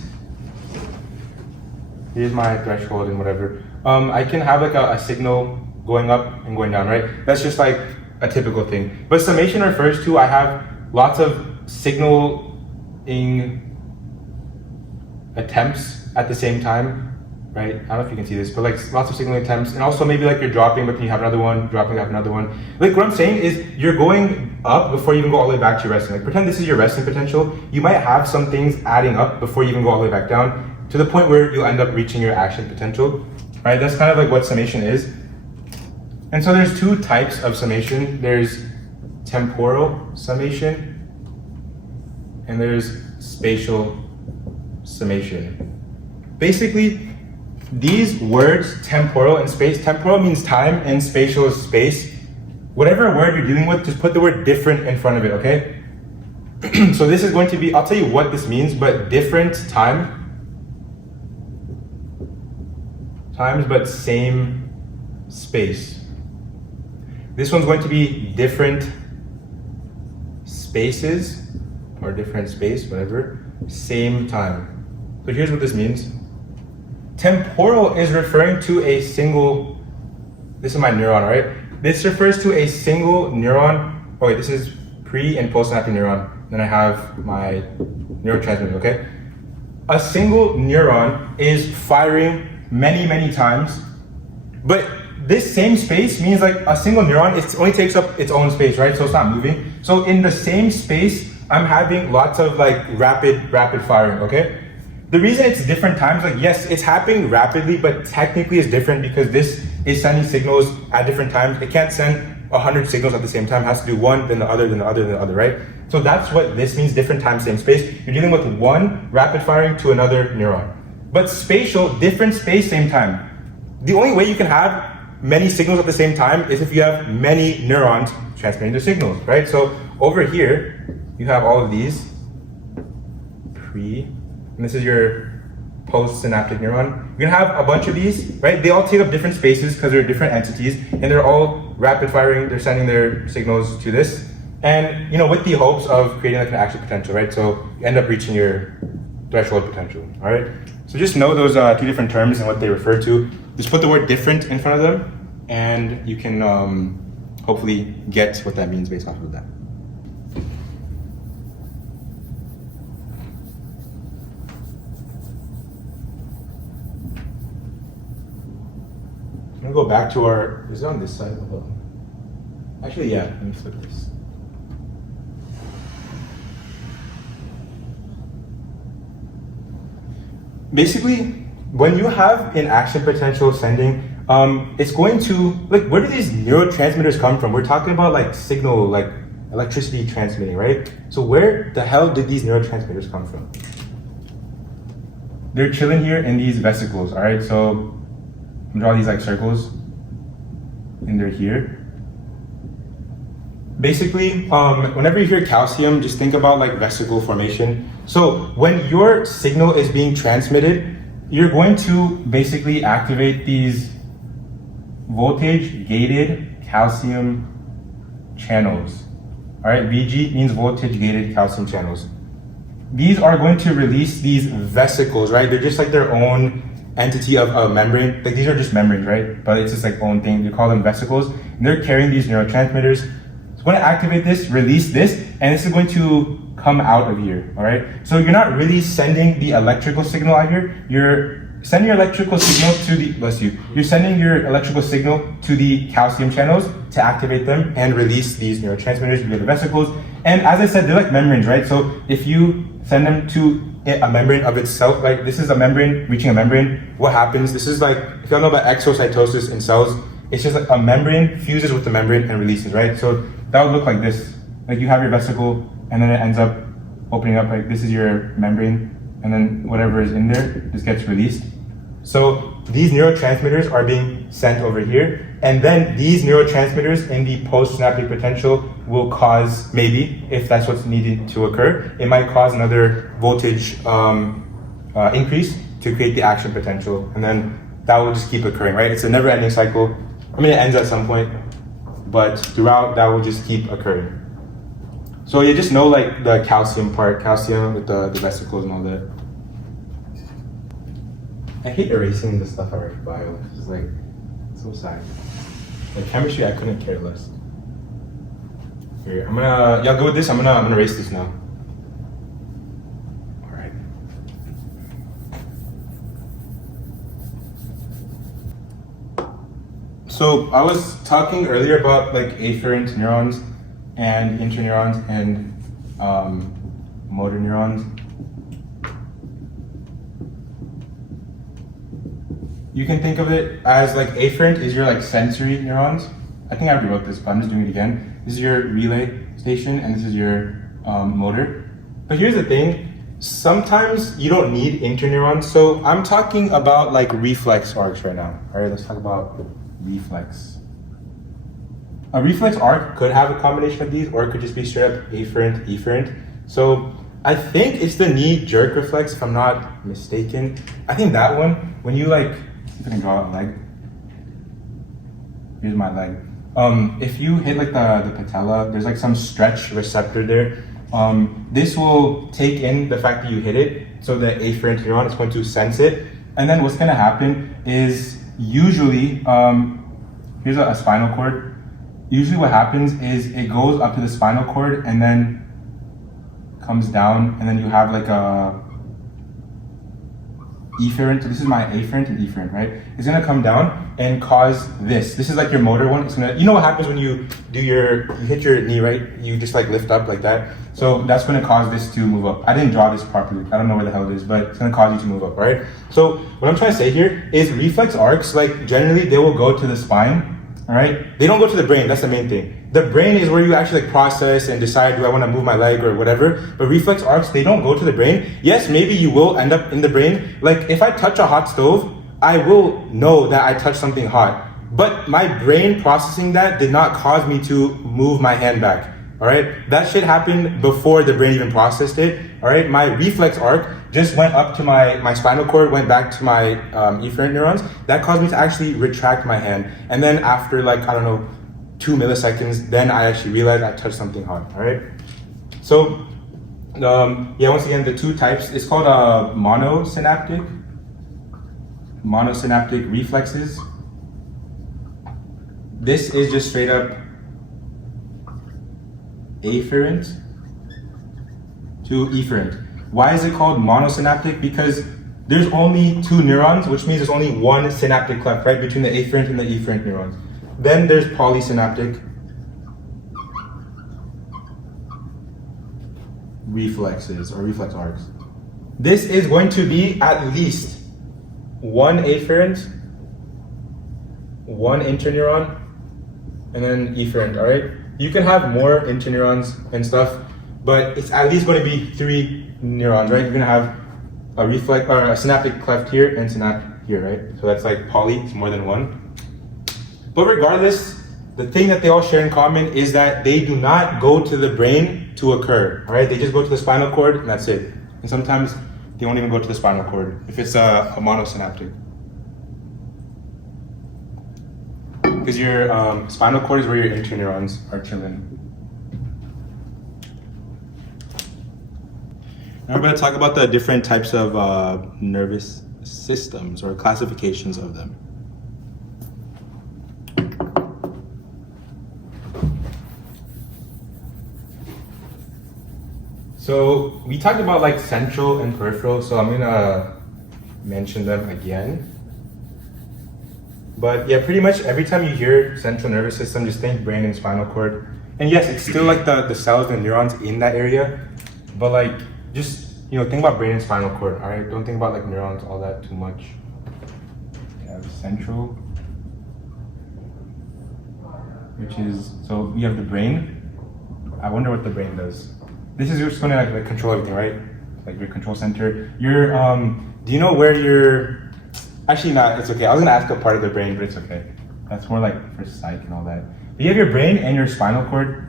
Here's my threshold and whatever. I can have like a signal going up and going down, right? That's just like a typical thing. But summation refers to, I have lots of signaling attempts at the same time, right? I don't know if you can see this, but like lots of signaling attempts, and also maybe like you're dropping, but then you have another one, dropping, you have another one. Like what I'm saying is you're going up before you even go all the way back to your resting. Like pretend this is your resting potential. You might have some things adding up before you even go all the way back down to the point where you'll end up reaching your action potential, right? That's kind of like what summation is. And so there's two types of summation. There's temporal summation and there's spatial summation. Basically, these words, temporal and space, temporal means time and spatial is space. Whatever word you're dealing with, just put the word different in front of it, okay? So this is going to be, I'll tell you what this means, but different times, but same space. This one's going to be different spaces, or different space, whatever, same time. So here's what this means. Temporal is referring to a single, this is my neuron, right? This refers to a single neuron oh wait, this is pre and postsynaptic neuron. Then I have my neurotransmitter, okay? A single neuron is firing many times, but this same space means like a single neuron, it only takes up its own space, right? So it's not moving. So in the same space, I'm having lots of like rapid firing, okay? The reason it's different times, like yes, it's happening rapidly, but technically it's different because this is sending signals at different times. It can't send 100 signals at the same time. It has to do one, then the other, then the other, then the other, right? So that's what this means, different time, same space. You're dealing with one rapid firing to another neuron. But spatial, different space, same time. The only way you can have many signals at the same time is if you have many neurons transmitting the signals, right? So over here, you have all of these, and this is your postsynaptic neuron. You're gonna have a bunch of these, right? They all take up different spaces because they're different entities, and they're all rapid firing. They're sending their signals to this, and with the hopes of creating like an action potential, right? So you end up reaching your threshold potential. All right. So just know those two different terms and what they refer to. Just put the word different in front of them, and you can hopefully get what that means based off of that. I'm gonna go back to our, is it on this side of the, actually, yeah, let me flip this. Basically, when you have an action potential sending, it's going to, like, where do these neurotransmitters come from? We're talking about like signal, like electricity transmitting, right? So where the hell did these neurotransmitters come from? They're chilling here in these vesicles, all right? So draw these like circles, and they're here. Basically, whenever you hear calcium, just think about like vesicle formation. So when your signal is being transmitted, you're going to basically activate these voltage-gated calcium channels. All right, VG means voltage-gated calcium channels. These are going to release these vesicles, right? They're just like their own entity of a membrane. Like these are just membranes, right? But it's just like own thing. They call them vesicles. And they're carrying these neurotransmitters. It's going to activate this, release this, and this is going to come out of here, all right? So you're not really sending the electrical signal out here. You're sending your electrical signal to the, bless you, you're sending your electrical signal to the calcium channels to activate them and release these neurotransmitters via the vesicles. And as I said, they're like membranes, right? So if you send them to a membrane of itself, like this is a membrane reaching a membrane, what happens? This is like, if y'all know about exocytosis in cells, it's just like a membrane fuses with the membrane and releases, right? So that would look like this. Like you have your vesicle and then it ends up opening up, like this is your membrane, and then whatever is in there just gets released. So these neurotransmitters are being sent over here, and then these neurotransmitters in the postsynaptic potential will cause, maybe, if that's what's needed to occur, it might cause another voltage increase to create the action potential, and then that will just keep occurring, right? It's a never-ending cycle. I mean, it ends at some point, but throughout, that will just keep occurring. So you just know like the calcium part, calcium with the vesicles and all that. I hate erasing the stuff I write bio. It's like so sad. Like chemistry, I couldn't care less. Here, y'all go with this. I'm gonna erase this now. All right. So I was talking earlier about like afferent neurons and interneurons and motor neurons. You can think of it as like afferent is your like sensory neurons. I think I already wrote this, but I'm just doing it again. This is your relay station and this is your motor. But here's the thing, sometimes you don't need interneurons. So I'm talking about like reflex arcs right now. All right, let's talk about reflex. A reflex arc could have a combination of these, or it could just be straight up afferent, efferent. So I think it's the knee-jerk reflex, if I'm not mistaken. I think that one, when you like, I'm gonna draw a leg. Here's my leg. If you hit like the patella, there's like some stretch receptor there. This will take in the fact that you hit it, so the afferent neuron is going to sense it. And then what's gonna happen is usually, here's a spinal cord. usually what happens is it goes up to the spinal cord and then comes down, and then you have like a efferent. So this is my afferent and efferent, right? It's gonna come down and cause this. This is like your motor one. It's gonna, you know what happens when you do you hit your knee, right? You just like lift up like that. So that's gonna cause this to move up. I didn't draw this properly. I don't know where the hell it is, but it's gonna cause you to move up, right? So what I'm trying to say here is reflex arcs, like generally they will go to the spine, all right? They don't go to the brain, that's the main thing. The brain is where you actually like process and decide, do I wanna move my leg or whatever, but reflex arcs, they don't go to the brain. Yes, maybe you will end up in the brain. Like if I touch a hot stove, I will know that I touched something hot, but my brain processing that did not cause me to move my hand back, all right? That shit happened before the brain even processed it, all right? My reflex arc just went up to my spinal cord, went back to my efferent neurons. That caused me to actually retract my hand. And then after like, I don't know, 2 milliseconds, then I actually realized I touched something hot, all right? So, yeah, once again, the two types, it's called monosynaptic reflexes. This is just straight up afferent to efferent. Why is it called monosynaptic? Because there's only 2 neurons, which means there's only one synaptic cleft, right, between the afferent and the efferent neurons. Then there's polysynaptic reflexes or reflex arcs. This is going to be at least 1 afferent, 1 interneuron, and then efferent, all right? You can have more interneurons and stuff, but it's at least going to be 3 neurons, right? You're going to have a reflex or a synaptic cleft here and synaptic here, right? So that's like poly, it's more than 1. But regardless, the thing that they all share in common is that they do not go to the brain to occur, all right? They just go to the spinal cord and that's it. And sometimes they won't even go to the spinal cord if it's a monosynaptic. Because your spinal cord is where your interneurons are chilling. Now we're going to talk about the different types of nervous systems or classifications of them. So we talked about like central and peripheral, so I'm gonna mention them again. But yeah, pretty much every time you hear central nervous system, just think brain and spinal cord. And yes, it's still like the cells and neurons in that area, but like just, you know, think about brain and spinal cord, all right? Don't think about like neurons, all that too much. Yeah, central, which is, so we have the brain. I wonder what the brain does. This is just gonna like control everything, right? Like your control center. Your, do you know where your, actually not, it's okay. I was gonna ask a part of the brain, but it's okay. That's more like for psych and all that. But you have your brain and your spinal cord.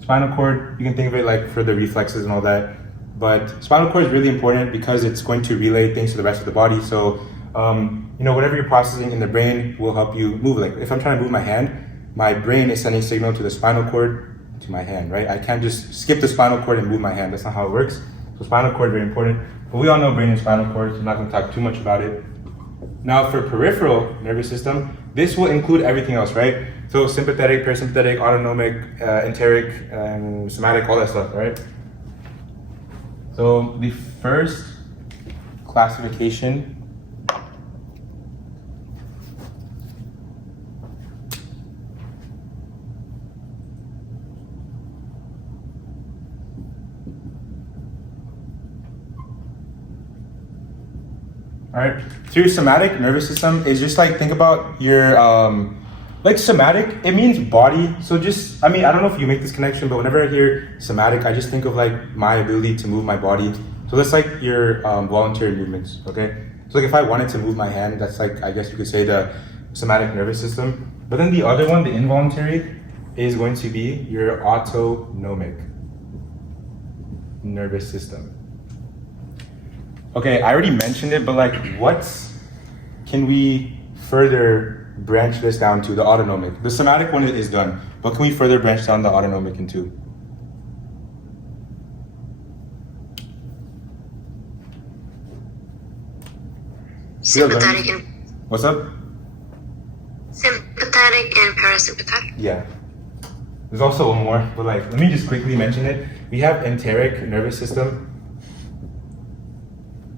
Spinal cord, you can think of it like for the reflexes and all that. But spinal cord is really important because it's going to relay things to the rest of the body. So, you know, whatever you're processing in the brain will help you move. Like if I'm trying to move my hand, my brain is sending signal to the spinal cord to my hand, right? I can't just skip the spinal cord and move my hand. That's not how it works. So spinal cord is very important. But we all know brain and spinal cord, so I'm not going to talk too much about it. Now for peripheral nervous system, this will include everything else, right? So sympathetic, parasympathetic, autonomic, enteric, and somatic, all that stuff, right? So the first classification all right, so your somatic nervous system is just like, think about your, like somatic, it means body. So just, I mean, I don't know if you make this connection, but whenever I hear somatic, I just think of like my ability to move my body. So that's like your voluntary movements, okay? So like if I wanted to move my hand, that's like, I guess you could say the somatic nervous system. But then the other one, the involuntary, is going to be your autonomic nervous system. Okay, I already mentioned it, but like can we further branch this down to the autonomic? The somatic one is done, but can we further branch down the autonomic into? Sympathetic. What's up? Sympathetic sympathetic and parasympathetic. Yeah. There's also one more, but like, let me just quickly mention it. We have enteric nervous system.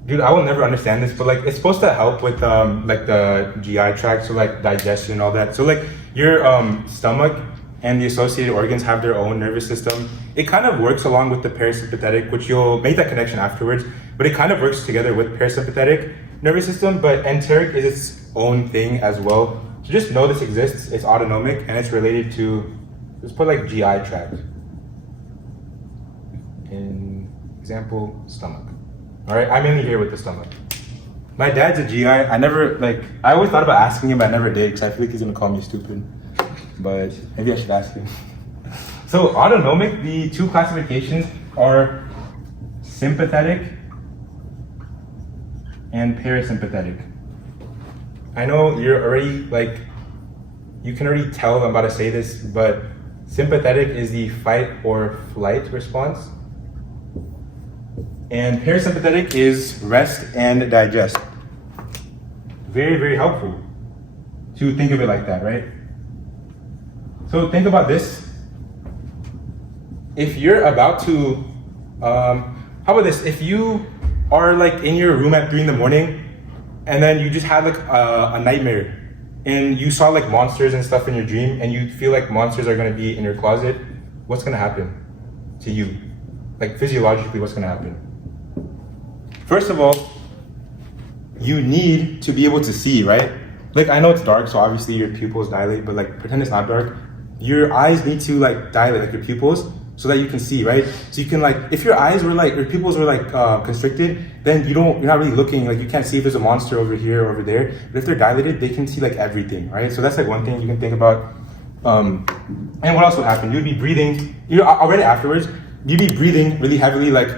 Dude, I will never understand this, but like, it's supposed to help with like the GI tract, so like digestion and all that. So like your stomach and the associated organs have their own nervous system. It kind of works along with the parasympathetic, which you'll make that connection afterwards, but it kind of works together with parasympathetic nervous system, but enteric is its own thing as well. So just know this exists, it's autonomic, and it's related to, let's put like GI tract. In example, stomach. All right, I'm mainly here with the stomach. My dad's a GI. I always thought about asking him, but I never did because I feel like he's gonna call me stupid. But maybe I should ask him. So autonomic, the two classifications are sympathetic and parasympathetic. I know you're already like, you can already tell I'm about to say this, but sympathetic is the fight or flight response. And parasympathetic is rest and digest. Very, very helpful to think of it like that, right? So think about this. If you're about to, how about this? If you are like in your room at 3 a.m. and then you just had like a nightmare and you saw like monsters and stuff in your dream and you feel like monsters are gonna be in your closet, what's gonna happen to you? Like physiologically, what's gonna happen? First of all, you need to be able to see, right? Like I know it's dark, so obviously your pupils dilate, but like pretend it's not dark. Your eyes need to like dilate, like your pupils, so that you can see, right? So you can like, if your eyes were like, your pupils were like constricted, then you're not really looking, like you can't see if there's a monster over here or over there. But if they're dilated, they can see like everything, right? So that's like one thing you can think about. And what else would happen? You'd be breathing, already afterwards, you'd be breathing really heavily, like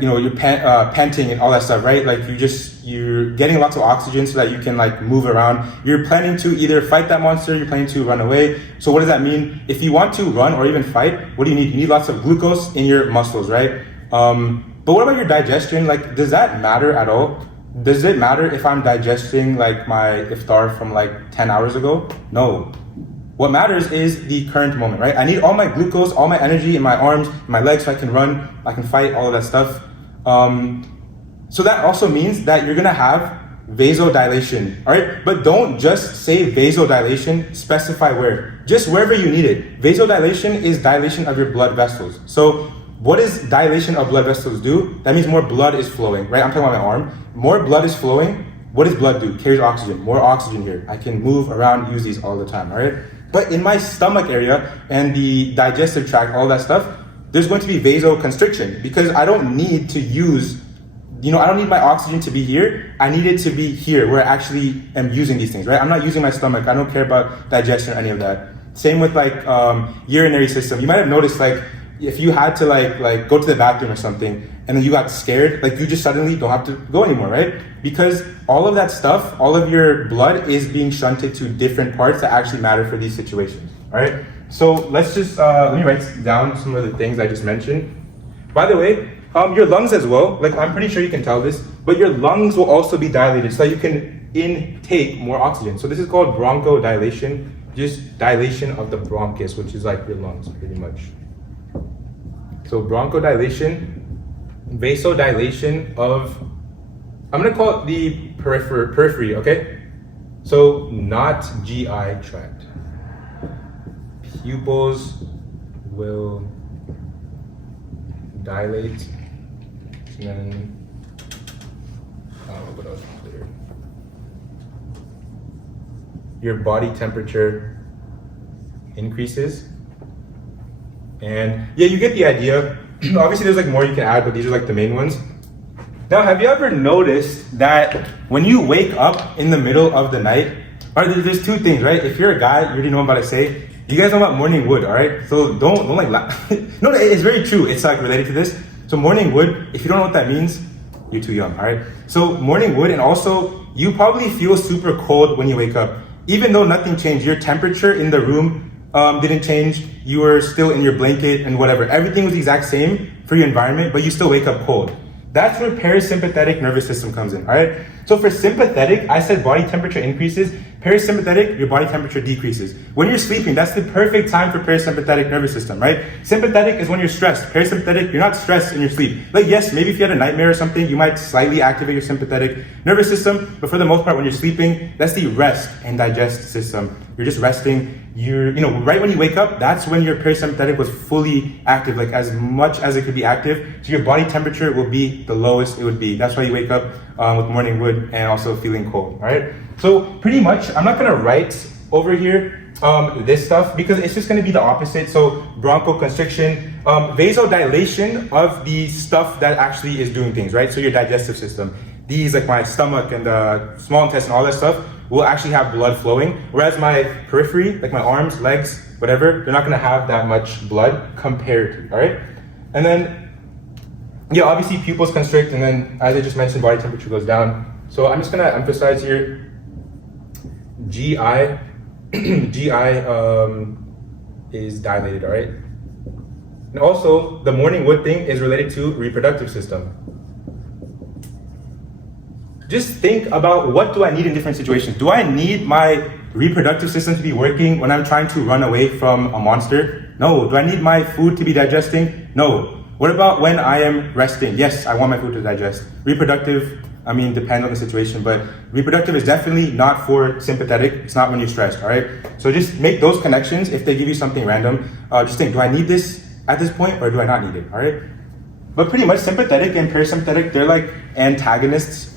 you're panting and all that stuff, right? Like you're getting lots of oxygen so that you can like move around. You're planning to either fight that monster, you're planning to run away. So what does that mean? If you want to run or even fight, what do you need? You need lots of glucose in your muscles, right? But what about your digestion? Like, does that matter at all? Does it matter if I'm digesting like my iftar from like 10 hours ago? No. What matters is the current moment, right? I need all my glucose, all my energy in my arms, in my legs, so I can run, I can fight, all of that stuff. So that also means that you're gonna have vasodilation, all right? But don't just say vasodilation, specify where. Just wherever you need it. Vasodilation is dilation of your blood vessels. So what does dilation of blood vessels do? That means more blood is flowing, right? I'm talking about my arm. More blood is flowing. What does blood do? Carries oxygen, more oxygen here. I can move around, use these all the time, all right? But in my stomach area and the digestive tract, all that stuff, there's going to be vasoconstriction because I don't need to use, I don't need my oxygen to be here. I need it to be here where I actually am using these things, right? I'm not using my stomach. I don't care about digestion or any of that. Same with like urinary system. You might have noticed like if you had to like go to the bathroom or something and then you got scared, like you just suddenly don't have to go anymore, right? Because all of that stuff, all of your blood is being shunted to different parts that actually matter for these situations, all right? So let's just, let me write down some of the things I just mentioned. By the way, your lungs as well, like I'm pretty sure you can tell this, but your lungs will also be dilated so that you can intake more oxygen. So this is called bronchodilation, just dilation of the bronchus, which is like your lungs pretty much. So bronchodilation, vasodilation of, I'm gonna call it the periphery, okay? So not GI tract. Pupils will dilate, and then, what else is there? Your body temperature increases. And yeah, you get the idea. Obviously there's like more you can add, but these are like the main ones. Now, have you ever noticed that when you wake up in the middle of the night, all right, there's two things, right? If you're a guy, you already know what I'm about to say. You guys know about morning wood, all right? So don't like laugh. No, it's very true. It's like related to this. So morning wood, if you don't know what that means, you're too young, all right? So morning wood, and also you probably feel super cold when you wake up. Even though nothing changed, your temperature in the room didn't change. You were still in your blanket and whatever. Everything was the exact same for your environment, but you still wake up cold. That's where parasympathetic nervous system comes in, all right? So for sympathetic, I said body temperature increases. parasympathetic, your body temperature decreases. When you're sleeping, that's the perfect time for parasympathetic nervous system, right? Sympathetic is when you're stressed. Parasympathetic, you're not stressed in your sleep. Like, yes, maybe if you had a nightmare or something, you might slightly activate your sympathetic nervous system, but for the most part, when you're sleeping, that's the rest and digest system. You're just resting. Right when you wake up, that's when your parasympathetic was fully active, like as much as it could be active. So your body temperature will be the lowest it would be. That's why you wake up with morning wood and also feeling cold, all right? So pretty much, I'm not gonna write over here this stuff because it's just gonna be the opposite. So bronchoconstriction, vasodilation of the stuff that actually is doing things, right? So your digestive system. These, like my stomach and the small intestine, all that stuff, will actually have blood flowing. Whereas my periphery, like my arms, legs, whatever, they're not gonna have that much blood compared to, all right? And then, yeah, obviously pupils constrict, and then as I just mentioned, body temperature goes down. So I'm just gonna emphasize here, GI is dilated, all right? And also, the morning wood thing is related to reproductive system. Just think about, what do I need in different situations? Do I need my reproductive system to be working when I'm trying to run away from a monster? No. Do I need my food to be digesting? No. What about when I am resting? Yes, I want my food to digest. Reproductive, depend on the situation, but reproductive is definitely not for sympathetic. It's not when you're stressed, all right? So just make those connections. If they give you something random, just think, do I need this at this point or do I not need it, all right? But pretty much sympathetic and parasympathetic, they're like antagonists.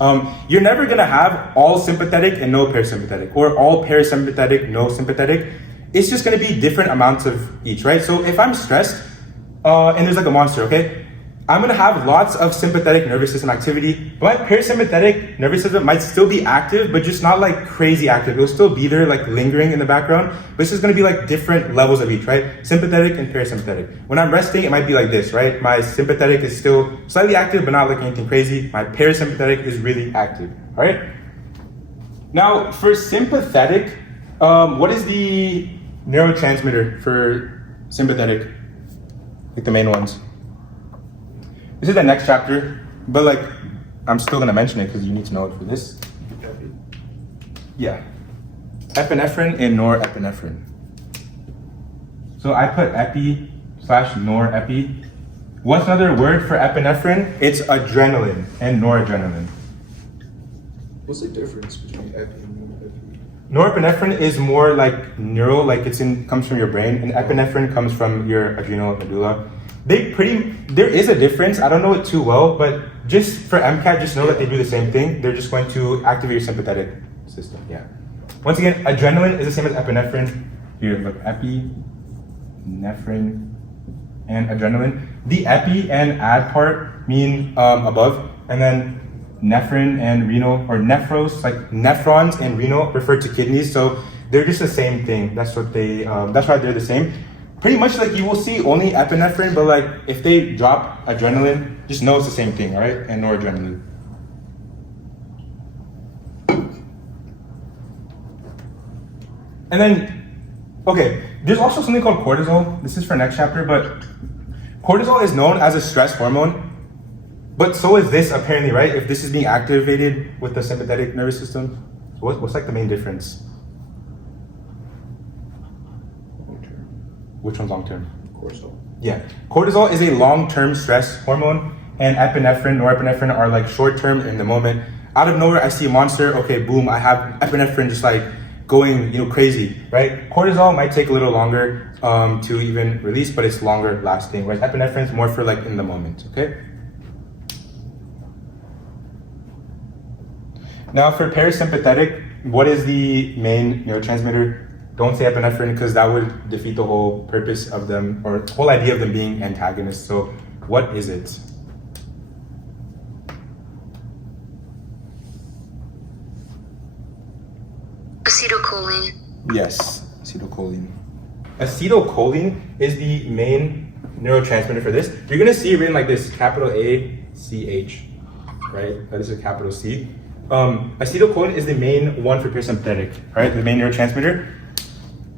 You're never gonna have all sympathetic and no parasympathetic, or all parasympathetic, no sympathetic. It's just gonna be different amounts of each, right? So if I'm stressed and there's like a monster, okay? I'm gonna have lots of sympathetic nervous system activity, but my parasympathetic nervous system might still be active, but just not like crazy active. It'll still be there, like lingering in the background, but it's just gonna be like different levels of each, right? Sympathetic and parasympathetic. When I'm resting, it might be like this, right? My sympathetic is still slightly active, but not like anything crazy. My parasympathetic is really active, all right? Now, for sympathetic, what is the neurotransmitter for sympathetic? Like the main ones. This is the next chapter, but like, I'm still gonna mention it because you need to know it for this. Yeah. Epinephrine and norepinephrine. So I put epi/norepi. What's another word for epinephrine? It's adrenaline and noradrenaline. What's the difference between epi and norepi? Norepinephrine is more like neural, like comes from your brain, and epinephrine comes from your adrenal medulla. There is a difference. I don't know it too well, but just for MCAT, just know that they do the same thing. They're just going to activate your sympathetic system, yeah. Once again, adrenaline is the same as epinephrine. Here, look, epinephrine and adrenaline. The epi and ad part mean above, and then nephrin and renal, or nephros, like nephrons and renal refer to kidneys, so they're just the same thing. That's why they're the same. Pretty much like you will see only epinephrine, but like if they drop adrenaline, just know it's the same thing, all right? And noradrenaline. And then, okay, there's also something called cortisol. This is for next chapter, but cortisol is known as a stress hormone, but so is this apparently, right? If this is being activated with the sympathetic nervous system, what's like the main difference? Which one's long-term? Cortisol. Yeah. Cortisol is a long-term stress hormone, and epinephrine, norepinephrine are like short-term in the moment. Out of nowhere, I see a monster. Okay, boom, I have epinephrine just like going, crazy, right? Cortisol might take a little longer to even release, but it's longer lasting, right? Epinephrine is more for like in the moment, okay? Now for parasympathetic, what is the main neurotransmitter? Don't say epinephrine because that would defeat the whole purpose of them, or the whole idea of them being antagonists. So what is it? Acetylcholine. Yes, acetylcholine. Acetylcholine is the main neurotransmitter for this. You're gonna see it written like this, capital A-C-H, right? That is a capital C. Acetylcholine is the main one for parasympathetic, right? The main neurotransmitter.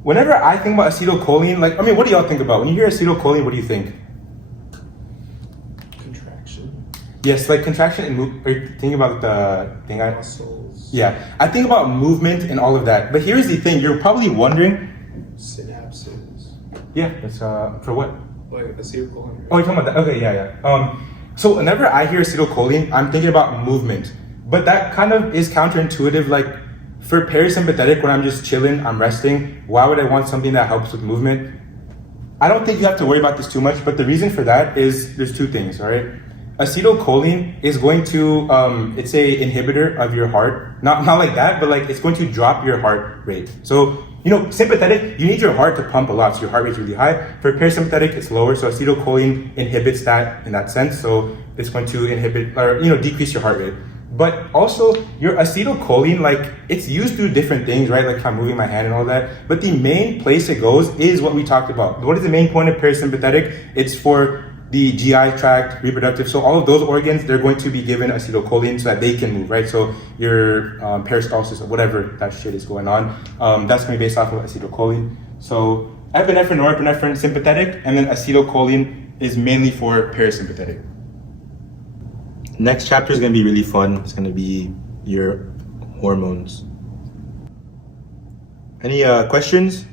Whenever I think about acetylcholine, what do y'all think about? When you hear acetylcholine, what do you think? Contraction. Yes, like contraction and move. Are you thinking about the thing Muscles. Yeah, I think about movement and all of that. But here's the thing: you're probably wondering. Synapses. Yeah, that's for what? Like acetylcholine. Oh, you're talking about that? Okay, yeah. So whenever I hear acetylcholine, I'm thinking about movement. But that kind of is counterintuitive. Like for parasympathetic, when I'm just chilling, I'm resting, why would I want something that helps with movement? I don't think you have to worry about this too much, but the reason for that is there's two things, all right? Acetylcholine is going to, it's a inhibitor of your heart. Not like that, but like it's going to drop your heart rate. So, sympathetic, you need your heart to pump a lot, so your heart rate's really high. For parasympathetic, it's lower, so acetylcholine inhibits that in that sense. So it's going to inhibit or, decrease your heart rate. But also your acetylcholine, like it's used through different things, right? Like I'm moving my hand and all that. But the main place it goes is what we talked about. What is the main point of parasympathetic? It's for the GI tract, reproductive. So all of those organs, they're going to be given acetylcholine so that they can move, right? So your peristalsis or whatever that shit is going on, that's going to be based off of acetylcholine. So epinephrine, norepinephrine, sympathetic, and then acetylcholine is mainly for parasympathetic. Next chapter is going to be really fun. It's going to be your hormones. Any questions?